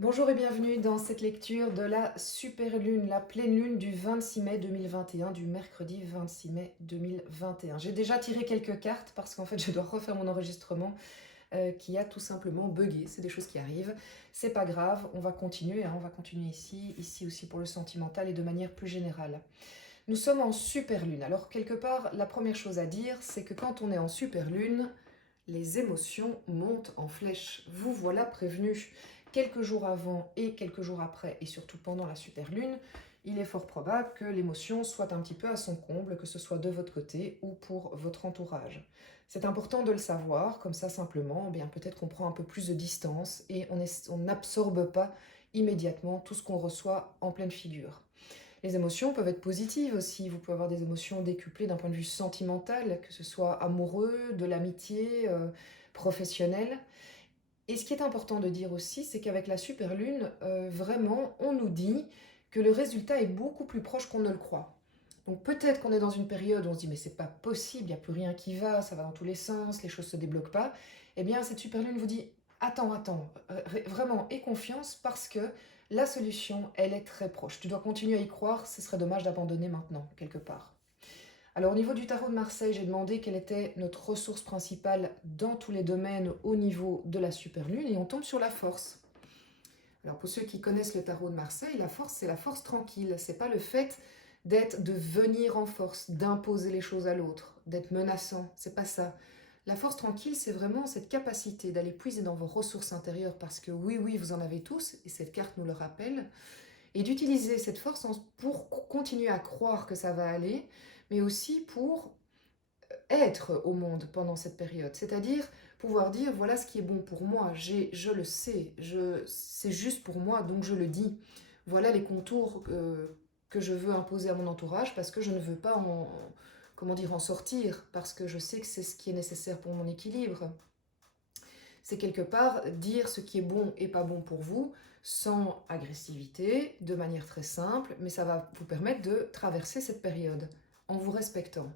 Bonjour et bienvenue dans cette lecture de la super lune, la pleine lune du 26 mai 2021, du mercredi 26 mai 2021. J'ai déjà tiré quelques cartes parce qu'en fait je dois refaire mon enregistrement qui a tout simplement bugué. C'est des choses qui arrivent, c'est pas grave, on va continuer, hein, on va continuer ici aussi pour le sentimental et de manière plus générale. Nous sommes en super lune, alors quelque part la première chose à dire c'est que quand on est en super lune, les émotions montent en flèche. Vous voilà prévenu. Quelques jours avant et quelques jours après, et surtout pendant la super lune, il est fort probable que l'émotion soit un petit peu à son comble, que ce soit de votre côté ou pour votre entourage. C'est important de le savoir, comme ça simplement, eh bien peut-être qu'on prend un peu plus de distance et on n'absorbe pas immédiatement tout ce qu'on reçoit en pleine figure. Les émotions peuvent être positives aussi. Vous pouvez avoir des émotions décuplées d'un point de vue sentimental, que ce soit amoureux, de l'amitié, professionnelle. Et ce qui est important de dire aussi, c'est qu'avec la super lune, vraiment, on nous dit que le résultat est beaucoup plus proche qu'on ne le croit. Donc peut-être qu'on est dans une période où on se dit mais c'est pas possible, il n'y a plus rien qui va, ça va dans tous les sens, les choses se débloquent pas. Eh bien cette super lune vous dit attends, vraiment aie confiance parce que la solution elle est très proche. Tu dois continuer à y croire, ce serait dommage d'abandonner maintenant quelque part. Alors au niveau du tarot de Marseille, j'ai demandé quelle était notre ressource principale dans tous les domaines au niveau de la super lune et on tombe sur la force. Alors pour ceux qui connaissent le tarot de Marseille, la force c'est la force tranquille, c'est pas le fait de venir en force, d'imposer les choses à l'autre, d'être menaçant, c'est pas ça. La force tranquille, c'est vraiment cette capacité d'aller puiser dans vos ressources intérieures parce que oui, vous en avez tous et cette carte nous le rappelle et d'utiliser cette force pour continuer à croire que ça va aller, mais aussi pour être au monde pendant cette période. C'est-à-dire pouvoir dire voilà ce qui est bon pour moi, je le sais, c'est juste pour moi, donc je le dis. Voilà les contours que je veux imposer à mon entourage parce que je ne veux pas comment dire, en sortir, parce que je sais que c'est ce qui est nécessaire pour mon équilibre. C'est quelque part dire ce qui est bon et pas bon pour vous, sans agressivité, de manière très simple, mais ça va vous permettre de traverser cette période en vous respectant.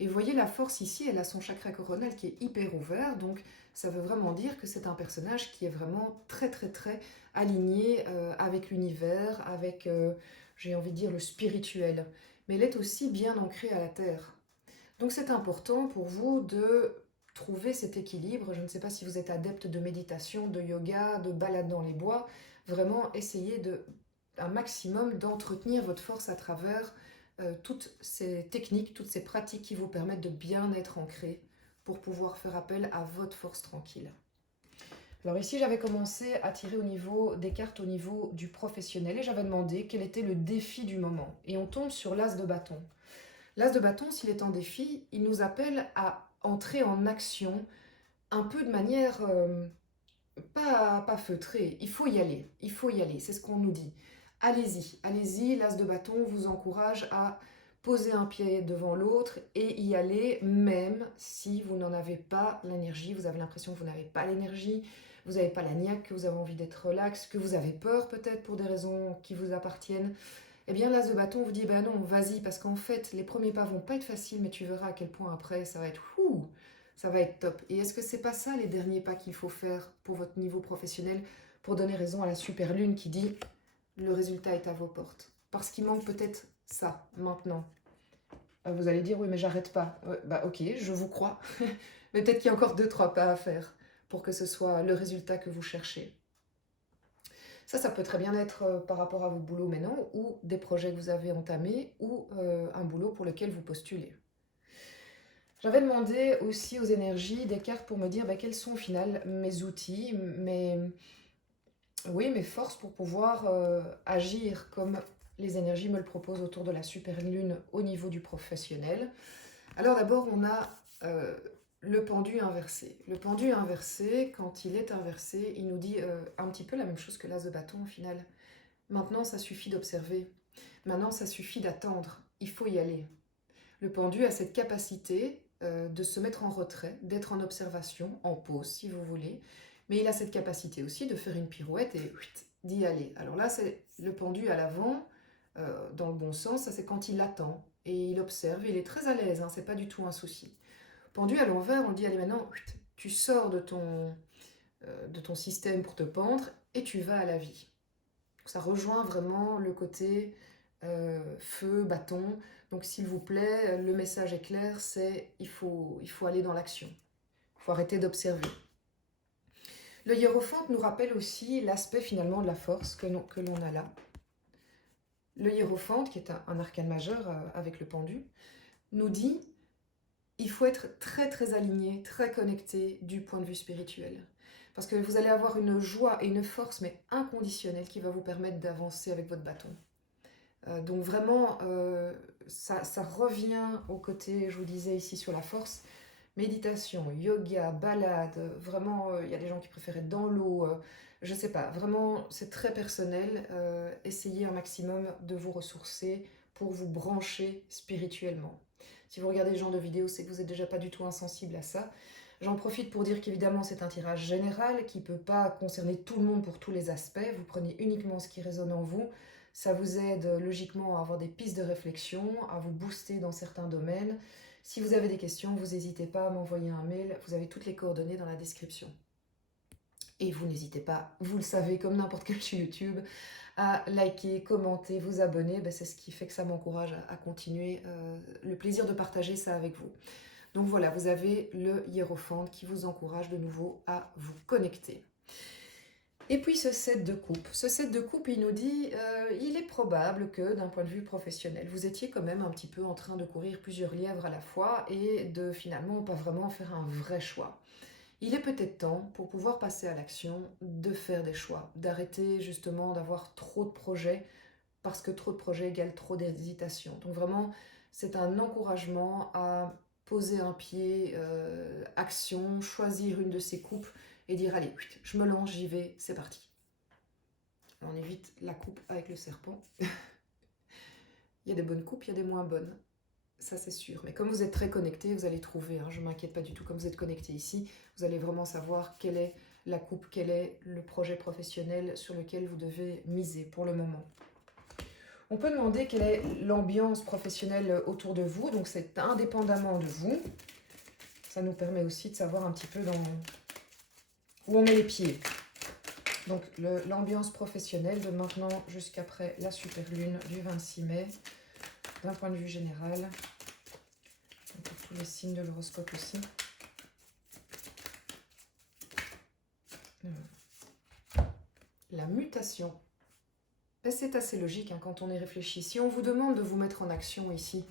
Et vous voyez, la force ici, elle a son chakra coronal qui est hyper ouvert, donc ça veut vraiment dire que c'est un personnage qui est vraiment très aligné avec l'univers, avec, j'ai envie de dire, le spirituel. Mais elle est aussi bien ancrée à la terre. Donc c'est important pour vous de trouver cet équilibre. Je ne sais pas si vous êtes adepte de méditation, de yoga, de balade dans les bois. Vraiment, essayez un maximum d'entretenir votre force à travers toutes ces techniques, toutes ces pratiques qui vous permettent de bien être ancré pour pouvoir faire appel à votre force tranquille. Alors ici, j'avais commencé à tirer au niveau des cartes au niveau du professionnel et j'avais demandé quel était le défi du moment. Et on tombe sur l'as de bâton. L'as de bâton, s'il est en défi, il nous appelle à entrer en action un peu de manière pas feutrée. Il faut y aller, c'est ce qu'on nous dit. Allez-y, l'as de bâton vous encourage à poser un pied devant l'autre et y aller, même si vous n'en avez pas l'énergie, vous avez l'impression que vous n'avez pas l'énergie, vous n'avez pas la niaque, que vous avez envie d'être relax, que vous avez peur peut-être pour des raisons qui vous appartiennent. Eh bien, l'as de bâton vous dit, ben non, vas-y, parce qu'en fait, les premiers pas vont pas être faciles, mais tu verras à quel point après, ça va être ouh, ça va être top. Et est-ce que c'est pas ça les derniers pas qu'il faut faire pour votre niveau professionnel pour donner raison à la super lune qui dit le résultat est à vos portes? Parce qu'il manque peut-être ça maintenant. Vous allez dire oui, mais j'arrête pas. Ouais, bah ok, je vous crois. Mais peut-être qu'il y a encore deux, trois pas à faire pour que ce soit le résultat que vous cherchez. Ça peut très bien être par rapport à vos boulots maintenant ou des projets que vous avez entamés ou un boulot pour lequel vous postulez. J'avais demandé aussi aux énergies des cartes pour me dire bah, quels sont au final mes outils, oui, mes forces pour pouvoir agir comme les énergies me le proposent autour de la super lune au niveau du professionnel. Alors d'abord, on a le pendu inversé. Le pendu inversé, quand il est inversé, il nous dit un petit peu la même chose que l'as de bâton au final. Maintenant, ça suffit d'observer. Maintenant, ça suffit d'attendre. Il faut y aller. Le pendu a cette capacité de se mettre en retrait, d'être en observation, en pause si vous voulez, mais il a cette capacité aussi de faire une pirouette et d'y aller. Alors là, c'est le pendu à l'avant, dans le bon sens, ça c'est quand il attend et il observe, il est très à l'aise, hein, c'est pas du tout un souci. Pendu à l'envers, on dit allez maintenant, tu sors de ton système pour te pendre, et tu vas à la vie. Donc ça rejoint vraiment le côté feu, bâton. Donc s'il vous plaît, le message est clair, c'est il faut aller dans l'action. Il faut arrêter d'observer. Le hiérophante nous rappelle aussi l'aspect finalement de la force que l'on a là. Le hiérophante, qui est un arcane majeur avec le pendu, nous dit il faut être très très aligné, très connecté du point de vue spirituel. Parce que vous allez avoir une joie et une force, mais inconditionnelle, qui va vous permettre d'avancer avec votre bâton. Donc vraiment, ça revient au côté, je vous disais ici sur la force, méditation, yoga, balade, vraiment, il y a des gens qui préfèrent être dans l'eau, je sais pas, vraiment, c'est très personnel. Essayez un maximum de vous ressourcer pour vous brancher spirituellement. Si vous regardez ce genre de vidéos, c'est que vous n'êtes déjà pas du tout insensible à ça. J'en profite pour dire qu'évidemment, c'est un tirage général qui ne peut pas concerner tout le monde pour tous les aspects. Vous prenez uniquement ce qui résonne en vous. Ça vous aide logiquement à avoir des pistes de réflexion, à vous booster dans certains domaines. Si vous avez des questions, vous n'hésitez pas à m'envoyer un mail. Vous avez toutes les coordonnées dans la description. Et vous n'hésitez pas, vous le savez, comme n'importe quel sur YouTube, à liker, commenter, vous abonner. C'est ce qui fait que ça m'encourage à continuer. Le plaisir de partager ça avec vous. Donc voilà, vous avez le hiérophante qui vous encourage de nouveau à vous connecter. Et puis ce 7 de coupe. Ce 7 de coupe, il nous dit, il est probable que d'un point de vue professionnel, vous étiez quand même un petit peu en train de courir plusieurs lièvres à la fois et de finalement pas vraiment faire un vrai choix. Il est peut-être temps, pour pouvoir passer à l'action, de faire des choix, d'arrêter justement d'avoir trop de projets, parce que trop de projets égale trop d'hésitation. Donc vraiment, c'est un encouragement à poser un pied, action, choisir une de ces coupes et dire allez, je me lance, j'y vais, c'est parti. On évite la coupe avec le serpent. Il y a des bonnes coupes, il y a des moins bonnes. Ça c'est sûr, mais comme vous êtes très connecté, vous allez trouver, je ne m'inquiète pas du tout, comme vous êtes connecté ici, vous allez vraiment savoir quelle est la coupe, quel est le projet professionnel sur lequel vous devez miser pour le moment. On peut demander quelle est l'ambiance professionnelle autour de vous, donc c'est indépendamment de vous. Ça nous permet aussi de savoir un petit peu où on met les pieds. Donc l'ambiance professionnelle de maintenant jusqu'après la super lune du 26 mai, d'un point de vue général. Pour tous les signes de l'horoscope aussi. La mutation. C'est assez logique quand on y réfléchit. Si on vous demande de vous mettre en action ici,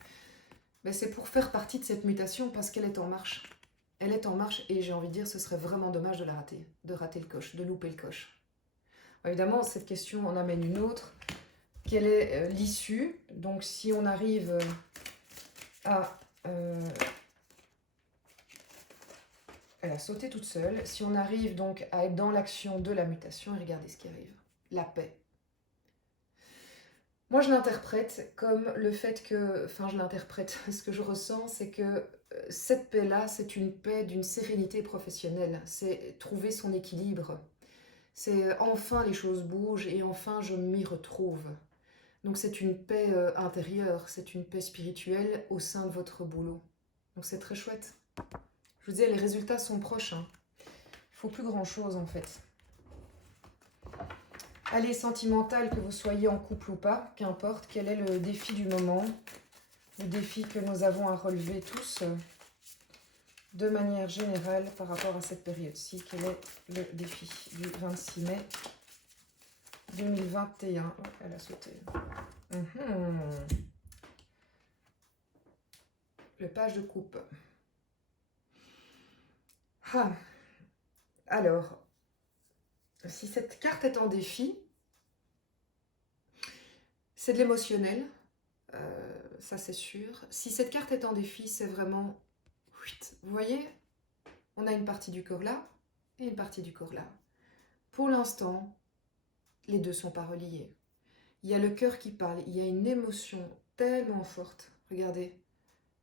c'est pour faire partie de cette mutation parce qu'elle est en marche. Elle est en marche et j'ai envie de dire ce serait vraiment dommage de la rater, de rater le coche, de louper le coche. Évidemment, cette question en amène une autre. Quelle est l'issue? Donc si on arrive à... elle a sauté toute seule. Si on arrive donc à être dans l'action de la mutation, et regardez ce qui arrive. La paix. Moi, je l'interprète comme le fait que... Enfin, je l'interprète. Ce que je ressens, c'est que cette paix-là, c'est une paix d'une sérénité professionnelle. C'est trouver son équilibre. C'est enfin les choses bougent et enfin je m'y retrouve. Donc c'est une paix intérieure, c'est une paix spirituelle au sein de votre boulot. Donc c'est très chouette. Je vous disais, les résultats sont proches. Il ne faut plus grand-chose en fait. Allez, sentimental, que vous soyez en couple ou pas, qu'importe, quel est le défi du moment, le défi que nous avons à relever tous, de manière générale, par rapport à cette période-ci. Quel est le défi du 26 mai 2021? Oh, elle a sauté. Le page de coupe. Alors, si cette carte est en défi, c'est de l'émotionnel, ça c'est sûr. Si cette carte est en défi, c'est vraiment... Vous voyez, on a une partie du corps là et une partie du corps là. Pour l'instant, les deux ne sont pas reliés. Il y a le cœur qui parle, il y a une émotion tellement forte. Regardez,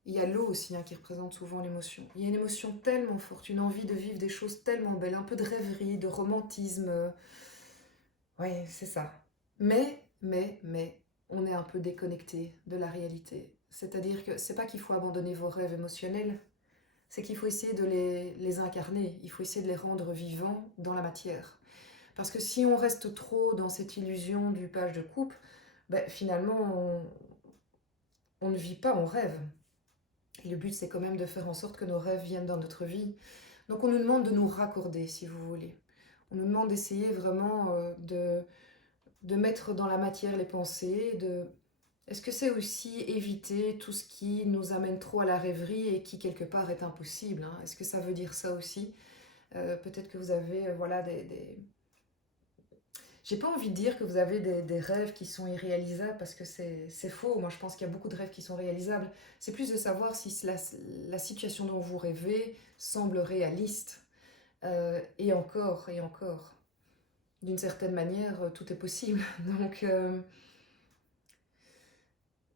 il y a l'eau aussi qui représente souvent l'émotion. Il y a une émotion tellement forte, une envie de vivre des choses tellement belles, un peu de rêverie, de romantisme. Oui, c'est ça. Mais, on est un peu déconnecté de la réalité. C'est-à-dire que c'est pas qu'il faut abandonner vos rêves émotionnels, c'est qu'il faut essayer de les incarner, il faut essayer de les rendre vivants dans la matière. Parce que si on reste trop dans cette illusion du page de coupe, ben, finalement, on ne vit pas, on rêve. Et le but, c'est quand même de faire en sorte que nos rêves viennent dans notre vie. Donc on nous demande de nous raccorder, si vous voulez. On nous demande d'essayer vraiment de mettre dans la matière les pensées, Est-ce que c'est aussi éviter tout ce qui nous amène trop à la rêverie et qui, quelque part, est impossible, hein? Est-ce que ça veut dire ça aussi? Peut-être que vous avez, voilà, J'ai pas envie de dire que vous avez des rêves qui sont irréalisables parce que c'est faux. Moi, je pense qu'il y a beaucoup de rêves qui sont réalisables. C'est plus de savoir si la situation dont vous rêvez semble réaliste. Et encore, et encore. D'une certaine manière, tout est possible. Donc,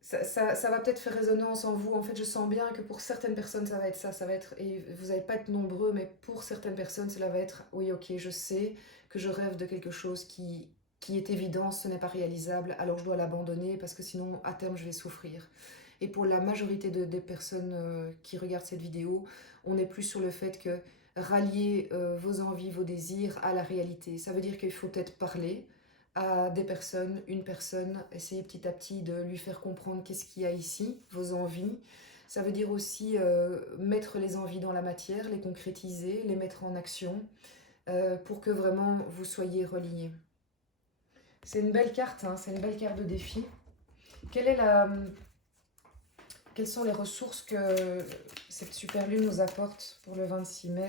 ça va peut-être faire résonance en vous. En fait, je sens bien que pour certaines personnes, ça va être ça. Ça va être, et vous n'allez pas être nombreux, mais pour certaines personnes, cela va être, oui, ok, je sais que je rêve de quelque chose qui est évident, ce n'est pas réalisable, alors je dois l'abandonner parce que sinon, à terme, je vais souffrir. Et pour la majorité des personnes qui regardent cette vidéo, on est plus sur le fait que rallier vos envies, vos désirs à la réalité. Ça veut dire qu'il faut peut-être parler à des personnes, une personne, essayer petit à petit de lui faire comprendre qu'est-ce qu'il y a ici, vos envies. Ça veut dire aussi mettre les envies dans la matière, les concrétiser, les mettre en action, pour que vraiment vous soyez reliés. C'est une belle carte, hein, c'est une belle carte de défi. Quelle Quelles sont les ressources que cette super lune nous apporte pour le 26 mai,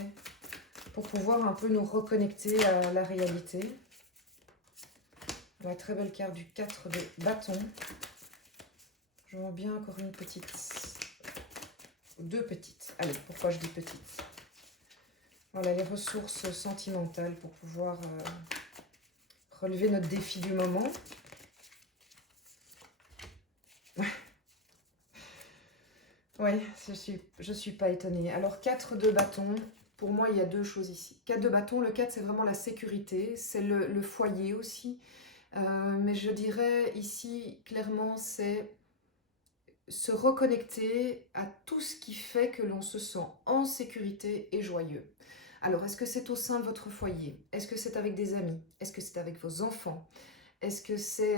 pour pouvoir un peu nous reconnecter à la réalité? La très belle carte du 4 de bâton. Je vois bien encore une petite. Deux petites. Allez, pourquoi je dis petites? Voilà, les ressources sentimentales pour pouvoir relever notre défi du moment. Ouais, je suis pas étonnée. Alors, 4 de bâton, pour moi, il y a deux choses ici. 4 de bâton, le 4, c'est vraiment la sécurité, c'est le foyer aussi. Mais je dirais ici, clairement, c'est se reconnecter à tout ce qui fait que l'on se sent en sécurité et joyeux. Alors, est-ce que c'est au sein de votre foyer? Est-ce que c'est avec des amis? Est-ce que c'est avec vos enfants? Est-ce que c'est...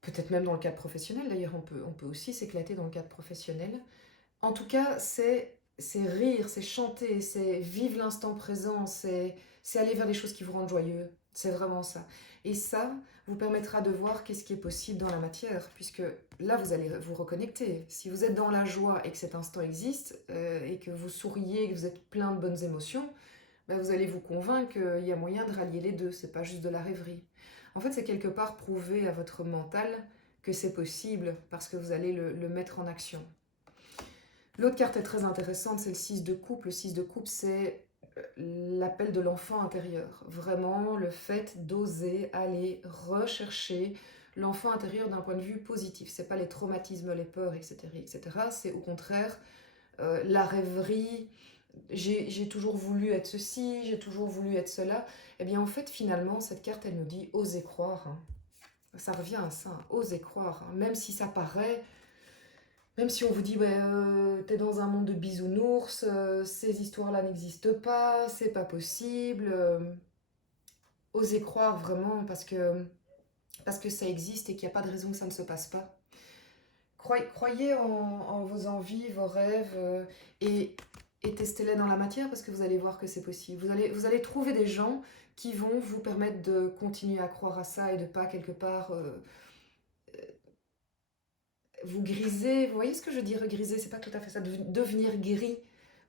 peut-être même dans le cadre professionnel, d'ailleurs, on peut aussi s'éclater dans le cadre professionnel. En tout cas, c'est rire, c'est chanter, c'est vivre l'instant présent, c'est aller vers les choses qui vous rendent joyeux. C'est vraiment ça. Et ça vous permettra de voir qu'est-ce qui est possible dans la matière, puisque là, vous allez vous reconnecter. Si vous êtes dans la joie et que cet instant existe, et que vous souriez, que vous êtes plein de bonnes émotions, ben vous allez vous convaincre qu'il y a moyen de rallier les deux, c'est pas juste de la rêverie. En fait, c'est quelque part prouver à votre mental que c'est possible, parce que vous allez le mettre en action. L'autre carte est très intéressante, c'est le 6 de coupe. Le 6 de coupe, c'est l'appel de l'enfant intérieur. Vraiment, le fait d'oser aller rechercher l'enfant intérieur d'un point de vue positif. C'est pas les traumatismes, les peurs, etc. etc. C'est au contraire la rêverie. J'ai toujours voulu être ceci, j'ai toujours voulu être cela. Eh bien, en fait, finalement, cette carte, elle nous dit osez croire, hein. Ça revient à ça, hein, osez croire, hein. Même si ça paraît... Même si on vous dit, ouais, t'es dans un monde de bisounours, ces histoires-là n'existent pas, c'est pas possible. Osez croire vraiment parce que ça existe et qu'il n'y a pas de raison que ça ne se passe pas. Croyez en vos envies, vos rêves et testez-les dans la matière parce que vous allez voir que c'est possible. Vous allez trouver des gens qui vont vous permettre de continuer à croire à ça et de pas quelque part... vous grisez, vous voyez ce que je veux dire, griser, c'est pas tout à fait ça, devenir gris,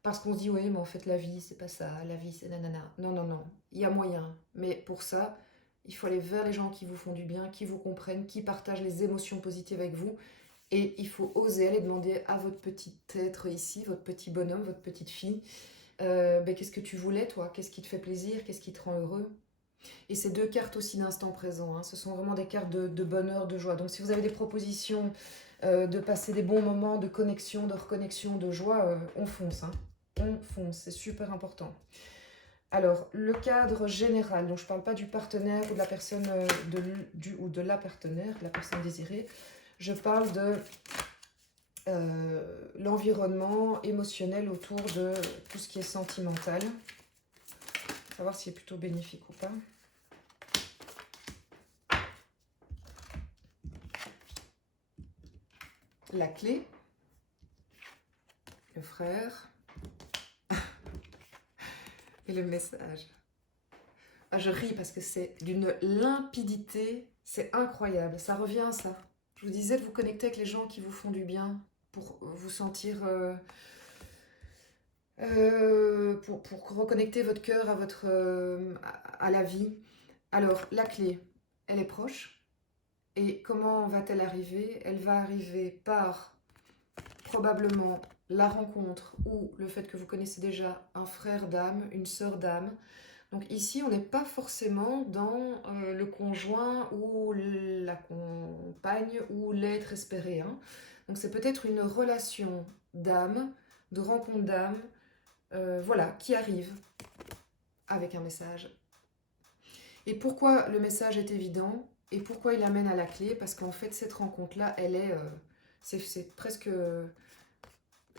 parce qu'on se dit, oui, mais en fait, la vie, c'est pas ça, la vie, c'est nanana. Non, non, non, il y a moyen. Mais pour ça, il faut aller vers les gens qui vous font du bien, qui vous comprennent, qui partagent les émotions positives avec vous, et il faut oser aller demander à votre petit être ici, votre petit bonhomme, votre petite fille, ben, qu'est-ce que tu voulais, toi? Qu'est-ce qui te fait plaisir? Qu'est-ce qui te rend heureux? Et ces deux cartes aussi d'instant présent, hein, ce sont vraiment des cartes de bonheur, de joie. Donc si vous avez des propositions de passer des bons moments de connexion, de reconnexion, de joie, on fonce. Hein. On fonce, c'est super important. Alors, le cadre général, donc je ne parle pas du partenaire ou de la personne, ou de la partenaire, de la personne désirée. Je parle l'environnement émotionnel autour de tout ce qui est sentimental. Savoir s'il est plutôt bénéfique ou pas. La clé, le frère et le message. Ah, je ris parce que c'est d'une limpidité, c'est incroyable, ça revient à ça. Je vous disais de vous connecter avec les gens qui vous font du bien pour vous sentir... pour reconnecter votre cœur à, à la vie. Alors, la clé, elle est proche. Et comment va-t-elle arriver? Elle va arriver par probablement la rencontre ou le fait que vous connaissez déjà un frère d'âme, une sœur d'âme. Donc ici, on n'est pas forcément dans le conjoint ou la compagne ou l'être espéré. Hein. Donc c'est peut-être une relation d'âme, de rencontre d'âme, voilà, qui arrive avec un message. Et pourquoi le message est évident et pourquoi il amène à la clé? Parce qu'en fait, cette rencontre-là, elle est... c'est presque...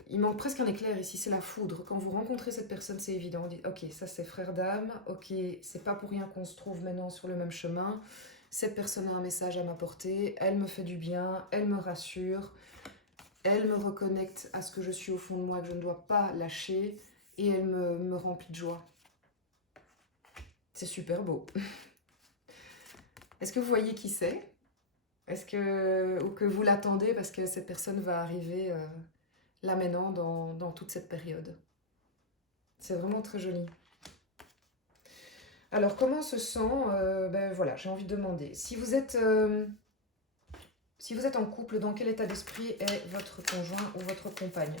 il manque presque un éclair ici, c'est la foudre. Quand vous rencontrez cette personne, c'est évident. On dit, ok, ça c'est frère d'âme, ok, c'est pas pour rien qu'on se trouve maintenant sur le même chemin. Cette personne a un message à m'apporter, elle me fait du bien, elle me rassure, elle me reconnecte à ce que je suis au fond de moi, que je ne dois pas lâcher, et elle me remplit de joie. C'est super beau. Est-ce que vous voyez qui c'est? Est-ce que, ou que vous l'attendez parce que cette personne va arriver là maintenant dans toute cette période? C'est vraiment très joli. Alors, comment se sent ben voilà, j'ai envie de demander. Si vous êtes en couple, dans quel état d'esprit est votre conjoint ou votre compagne?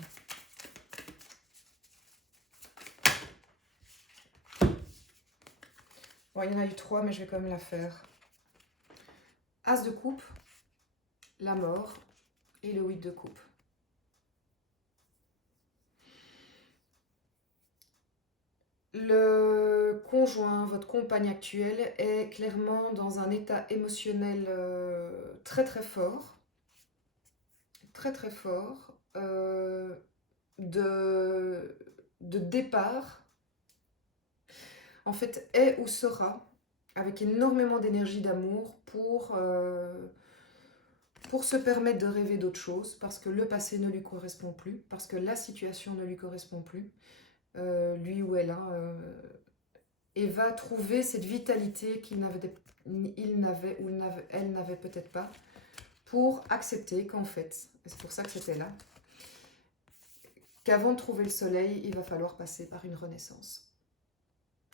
Bon, il y en a eu 3, mais je vais quand même la faire. As de coupe, la mort et le 8 de coupe. Le conjoint, votre compagne actuelle, est clairement dans un état émotionnel très très fort. Très très fort. De départ. En fait, est ou sera avec énormément d'énergie, d'amour pour se permettre de rêver d'autres choses, parce que le passé ne lui correspond plus, parce que la situation ne lui correspond plus, lui ou elle, hein, et va trouver cette vitalité qu'il n'avait, il n'avait ou elle n'avait peut-être pas, pour accepter qu'en fait, et c'est pour ça que c'était là, qu'avant de trouver le soleil, il va falloir passer par une renaissance.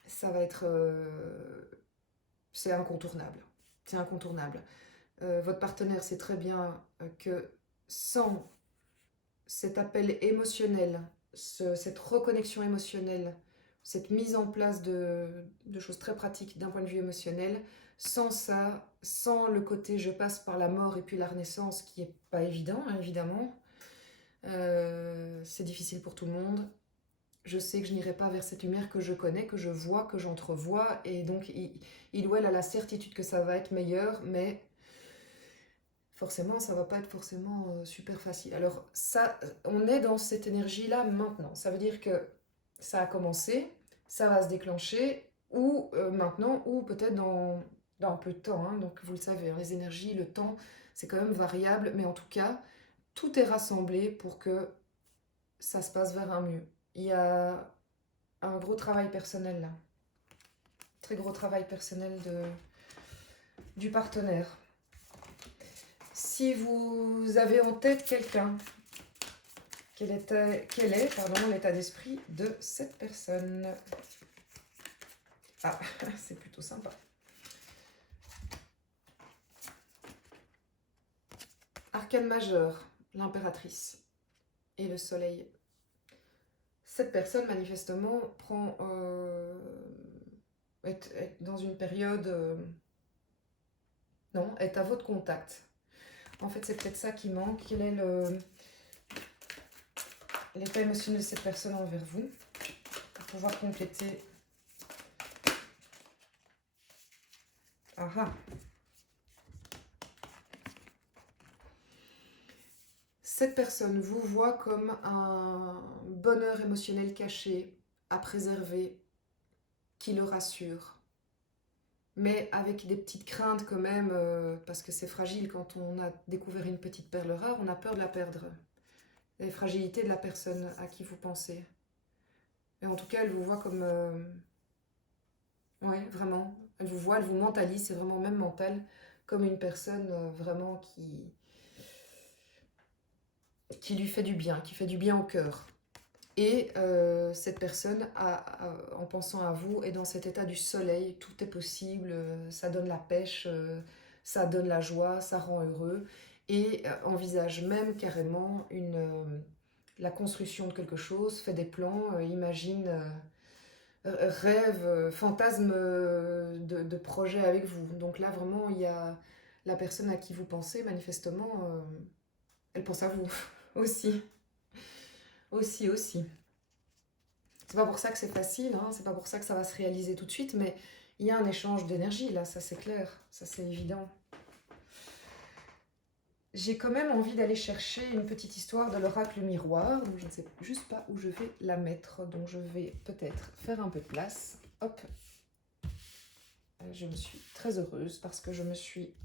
Ça va être... c'est incontournable. C'est incontournable. Votre partenaire sait très bien que sans cet appel émotionnel, cette reconnexion émotionnelle, cette mise en place de choses très pratiques d'un point de vue émotionnel, sans ça, sans le côté je passe par la mort et puis la renaissance, qui n'est pas évident, hein, évidemment, c'est difficile pour tout le monde. Je sais que je n'irai pas vers cette lumière que je connais, que je vois, que j'entrevois, et donc il ou elle a la certitude que ça va être meilleur, mais forcément, ça va pas être forcément super facile. Alors ça, on est dans cette énergie-là maintenant. Ça veut dire que ça a commencé, ça va se déclencher, ou maintenant, ou peut-être dans un peu de temps. Hein. Donc vous le savez, hein, les énergies, le temps, c'est quand même variable, mais en tout cas, tout est rassemblé pour que ça se passe vers un mieux. Il y a un gros travail personnel là. Très gros travail personnel du partenaire. Si vous avez en tête quelqu'un, quel est l'état d'esprit de cette personne? Ah, c'est plutôt sympa. Arcane majeur, l'impératrice et le soleil. Cette personne, manifestement, est dans une période... non, est à votre contact. En fait, c'est peut-être ça qui manque. Quel est l'état émotionnel de cette personne envers vous? Pour pouvoir compléter. Ah ah. cette personne vous voit comme un bonheur émotionnel caché, à préserver, qui le rassure. Mais avec des petites craintes quand même, parce que c'est fragile quand on a découvert une petite perle rare, on a peur de la perdre. Les fragilités de la personne à qui vous pensez. Et en tout cas, elle vous voit comme... ouais, vraiment. Elle vous voit, elle vous mentalise, c'est vraiment même mental, comme une personne vraiment qui lui fait du bien, qui fait du bien au cœur. Et cette personne, en pensant à vous, est dans cet état du soleil, tout est possible, ça donne la pêche, ça donne la joie, ça rend heureux, et envisage même carrément la construction de quelque chose, fait des plans, imagine, rêve, fantasme de projet avec vous. Donc là, vraiment, il y a la personne à qui vous pensez, manifestement, elle pense à vous aussi, aussi. C'est pas pour ça que c'est facile, hein, c'est pas pour ça que ça va se réaliser tout de suite, mais il y a un échange d'énergie là, ça c'est clair, ça c'est évident. J'ai quand même envie d'aller chercher une petite histoire de l'oracle miroir, donc je ne sais juste pas où je vais la mettre, donc je vais peut-être faire un peu de place. Hop, je me suis très heureuse parce que je me suis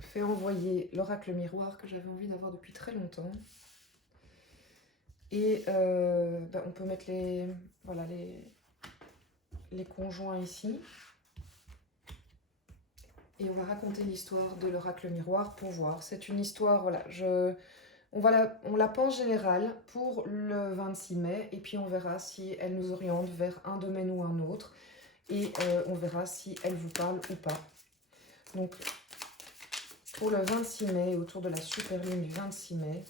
fait envoyer l'oracle miroir que j'avais envie d'avoir depuis très longtemps. Et on peut mettre voilà, les conjoints ici. Et on va raconter l'histoire de l'oracle miroir pour voir. C'est une histoire, voilà, on la pense générale pour le 26 mai. Et puis on verra si elle nous oriente vers un domaine ou un autre. Et on verra si elle vous parle ou pas. Donc, pour le 26 mai, autour de la super lune du 26 mai,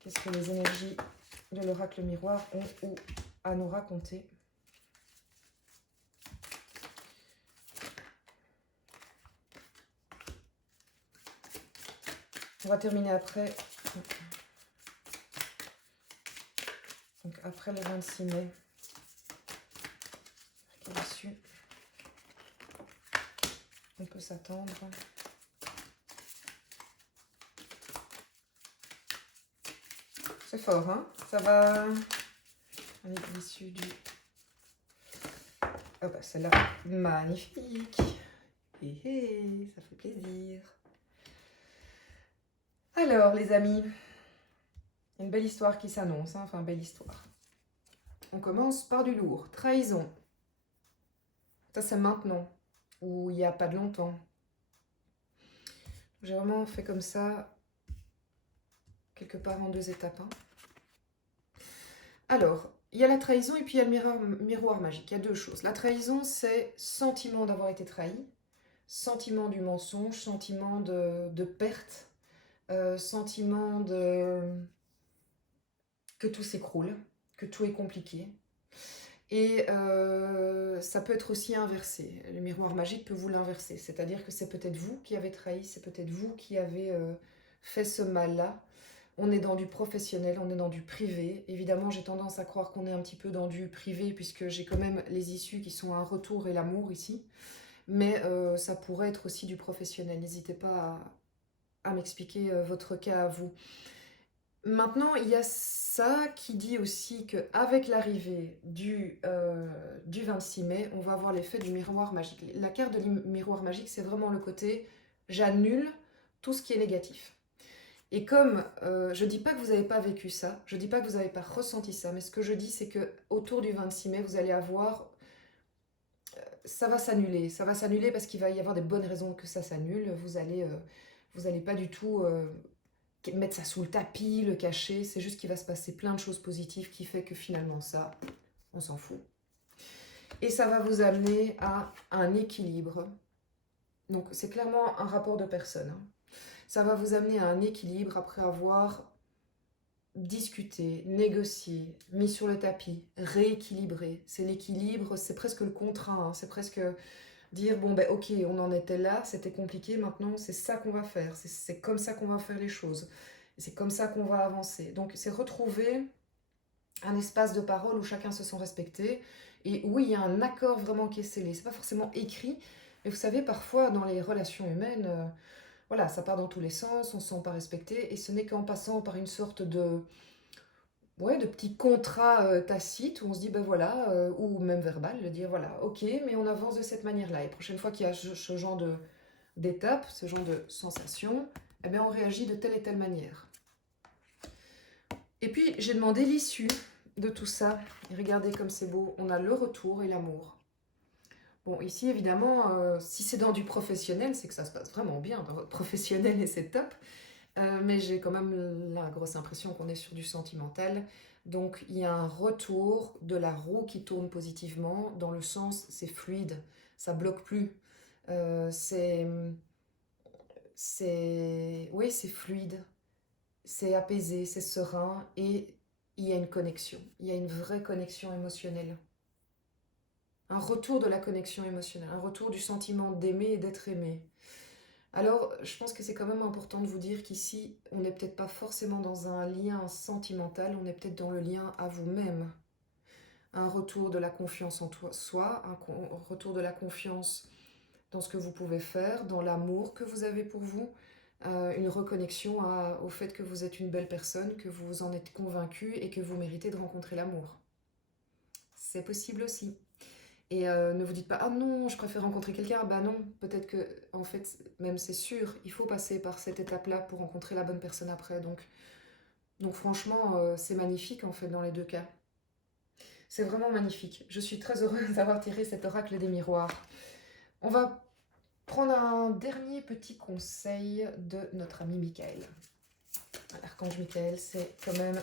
qu'est-ce que les énergies de l'oracle miroir ont à nous raconter? On va terminer après. Donc après le 26 mai. Quelle issue on peut s'attendre? C'est fort, hein? Ça va... Allez, l'issue du... Oh bah celle-là, magnifique. Ça fait plaisir. Alors, les amis, une belle histoire qui s'annonce, hein, enfin, belle histoire. On commence par du lourd. Trahison. Ça, c'est maintenant, ou il n'y a pas de longtemps. J'ai vraiment fait comme ça, quelque part en 2 étapes. Hein. Alors, il y a la trahison et puis il y a le miroir magique. Il y a 2 choses. La trahison, c'est sentiment d'avoir été trahi, sentiment du mensonge, sentiment de perte, sentiment que tout s'écroule, que tout est compliqué. Et ça peut être aussi inversé. Le miroir magique peut vous l'inverser. C'est-à-dire que c'est peut-être vous qui avez trahi, c'est peut-être vous qui avez fait ce mal-là. On est dans du professionnel, on est dans du privé. Évidemment, j'ai tendance à croire qu'on est un petit peu dans du privé, puisque j'ai quand même les issues qui sont un retour et l'amour ici. Mais ça pourrait être aussi du professionnel. N'hésitez pas à m'expliquer votre cas à vous. Maintenant, il y a ça qui dit aussi qu'avec l'arrivée du 26 mai, on va avoir l'effet du miroir magique. La carte de miroir magique, c'est vraiment le côté « j'annule tout ce qui est négatif ». Et comme je ne dis pas que vous n'avez pas vécu ça, je ne dis pas que vous n'avez pas ressenti ça, mais ce que je dis, c'est qu'autour du 26 mai, vous allez avoir... ça va s'annuler parce qu'il va y avoir des bonnes raisons que ça s'annule. Vous allez pas du tout mettre ça sous le tapis, le cacher. C'est juste qu'il va se passer plein de choses positives qui fait que finalement ça, on s'en fout. Et ça va vous amener à un équilibre. Donc c'est clairement un rapport de personne. Hein. Ça va vous amener à un équilibre après avoir discuté, négocié, mis sur le tapis, rééquilibré. C'est l'équilibre, c'est presque le contrat, hein. C'est presque dire, bon ben ok, on en était là, c'était compliqué, maintenant c'est ça qu'on va faire, c'est comme ça qu'on va faire les choses, c'est comme ça qu'on va avancer. Donc c'est retrouver un espace de parole où chacun se sent respecté, et où il y a un accord vraiment qui est scellé. C'est pas forcément écrit, mais vous savez, parfois dans les relations humaines... voilà, ça part dans tous les sens, on ne se sent pas respecté, et ce n'est qu'en passant par une sorte de, ouais, de petit contrat tacite où on se dit, ben voilà, ou même verbal, de dire, voilà, ok, mais on avance de cette manière-là. Et prochaine fois qu'il y a ce genre d'étape, ce genre de sensation, eh bien, on réagit de telle et telle manière. Et puis, j'ai demandé l'issue de tout ça. Et regardez comme c'est beau, on a le retour et l'amour. Bon, ici, évidemment, si c'est dans du professionnel, c'est que ça se passe vraiment bien dans votre professionnel et c'est top. Mais j'ai quand même la grosse impression qu'on est sur du sentimental. Donc, il y a un retour de la roue qui tourne positivement, dans le sens, c'est fluide, ça bloque plus. Euh, c'est... Oui, c'est fluide, c'est apaisé, c'est serein, et il y a une connexion. Il y a une vraie connexion émotionnelle. Un retour de la connexion émotionnelle, un retour du sentiment d'aimer et d'être aimé. Alors, je pense que c'est quand même important de vous dire qu'ici, on n'est peut-être pas forcément dans un lien sentimental, on est peut-être dans le lien à vous-même. Un retour de la confiance en soi, un retour de la confiance dans ce que vous pouvez faire, dans l'amour que vous avez pour vous, une reconnexion au fait que vous êtes une belle personne, que vous en êtes convaincu et que vous méritez de rencontrer l'amour. C'est possible aussi. Et ne vous dites pas, ah non, je préfère rencontrer quelqu'un. Bah non, peut-être que, en fait, même c'est sûr, il faut passer par cette étape-là pour rencontrer la bonne personne après. Donc franchement, c'est magnifique en fait dans les deux cas. C'est vraiment magnifique. Je suis très heureuse d'avoir tiré cet oracle des miroirs. On va prendre un dernier petit conseil de notre ami Michael. L'archange Michael, c'est quand même,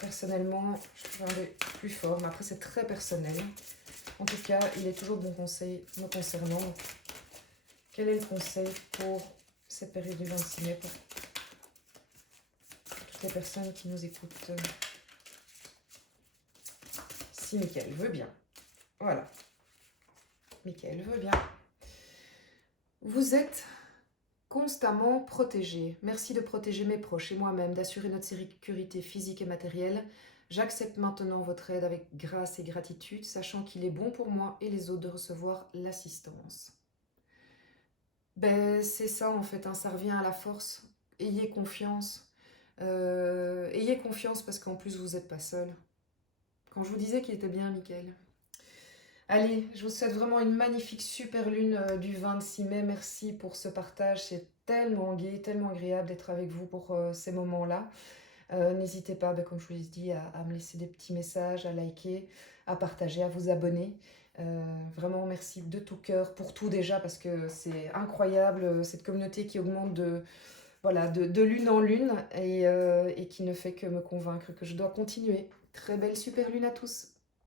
personnellement, je trouve un des plus forts, mais après c'est très personnel. En tout cas, il est toujours bon conseil me concernant. Quel est le conseil pour cette période du 26 mai pour toutes les personnes qui nous écoutent? Si Michael veut bien. Voilà. Michael veut bien. Vous êtes constamment protégé. Merci de protéger mes proches et moi-même, d'assurer notre sécurité physique et matérielle. J'accepte maintenant votre aide avec grâce et gratitude, sachant qu'il est bon pour moi et les autres de recevoir l'assistance. Ben, c'est ça en fait, hein, ça revient à la force. Ayez confiance. Ayez confiance parce qu'en plus vous n'êtes pas seul. Quand je vous disais qu'il était bien, Mickaël. Allez, je vous souhaite vraiment une magnifique super lune du 26 mai. Merci pour ce partage. C'est tellement gai, tellement agréable d'être avec vous pour ces moments-là. N'hésitez pas, ben, comme je vous l'ai dit, à me laisser des petits messages, à liker, à partager, à vous abonner. Vraiment merci de tout cœur pour tout déjà parce que c'est incroyable cette communauté qui augmente voilà, de lune en lune et qui ne fait que me convaincre que je dois continuer. Très belle super lune à tous.